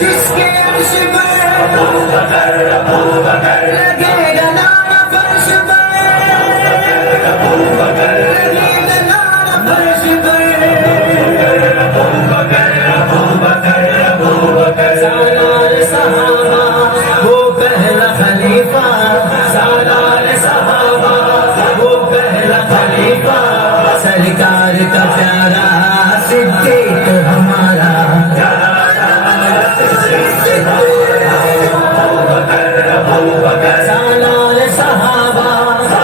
जिसके अर्श पर लगेगा नारा फर्श पर, लगेगा नारा फर्श पर। सालार सहाबा वो पहला खलीफा, सालार सहाबा वो पहला खलीफा, सरकार का प्यारा सिद्दीक हमारा। सालार सहाबा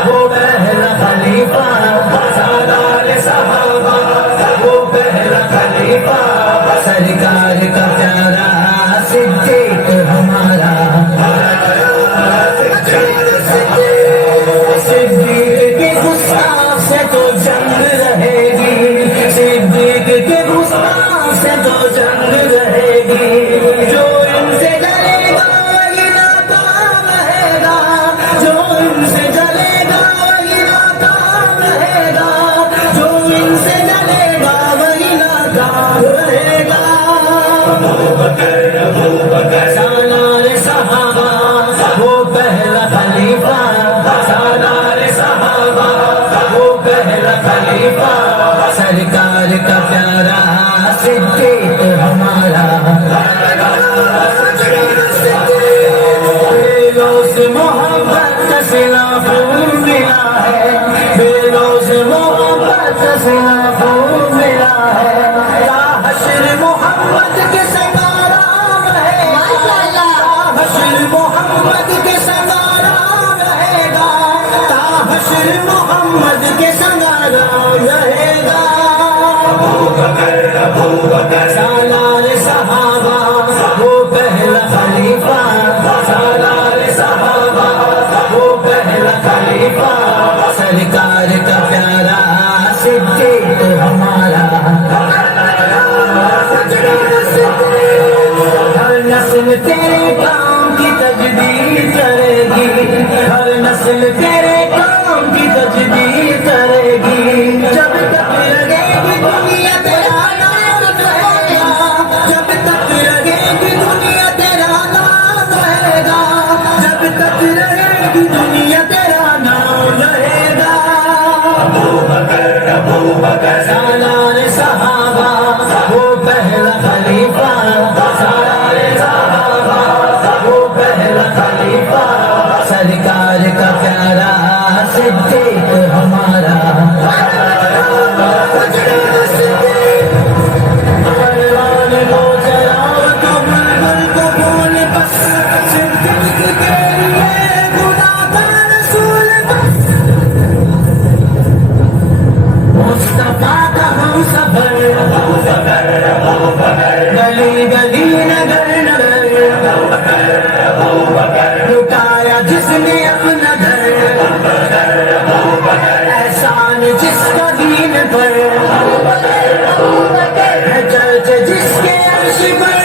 वो पहला खलीफा, सालार सहाबा वो पहला खलीफा, सरकार का प्यारा सिद्दीक हमारा। सिद्दीक के गुस्ताख से तो जंग रहेगी, सिद्दीक के गुस्ताख से तो जंग रहेगी। जो इनसे डरेगा वही नाकाम रहेगा, जो इनसे डरेगा वही नाकाम रहेगा, जो इनसे डरेगा वही नाकाम रहेगा। सालार सहाबा वो पहला खलीफा, सालार सहाबा वो पहला खलीफा, सरकार का प्यारा सिद्दीक हमारा। बेलों से मोहब्बत का सिला फूल मिला है, बेलों से मोहब्बत का सिला फूल मिला है। हश्र मोहम्मद के सगारा रहेगा, हश्र मोहम्मद के सगारा रहेगा, हश्र मोहम्मद के सगारा रहेगा। सालार सहाबा वो पहला खलीफा, सालार सहाबा वो पहला खलीफा, सरकार का प्यारा सिद्दीक हमारा। हर नस्ल तेरे काम की तजदीद करेगी, हर नस्ल तेरे काम की तजदीद करेगी। जब तक लगेगी दुनिया तेरा नाम रहेगा, जब तक लगेगी दुनिया तेरा नाम रहेगा, जब तक लगेगी दुनिया तेरा नाम रहेगा। सालार सहाबा वो पहला खलीफा, सालार सहाबा वो पहला खलीफा, सरकार का प्यारा सिद्दीक हमारा। परवान को जलाओ तो बुलबुल को बोल बस, सिद्दीक के लिए खुदा का रसूल बस। मुस्तफा का हम सफर, गली गली नगर नगर, लुटाया जिसने अपना घर, एहसान जिसका दीन पर, है चर्च जिसके अर्श पर।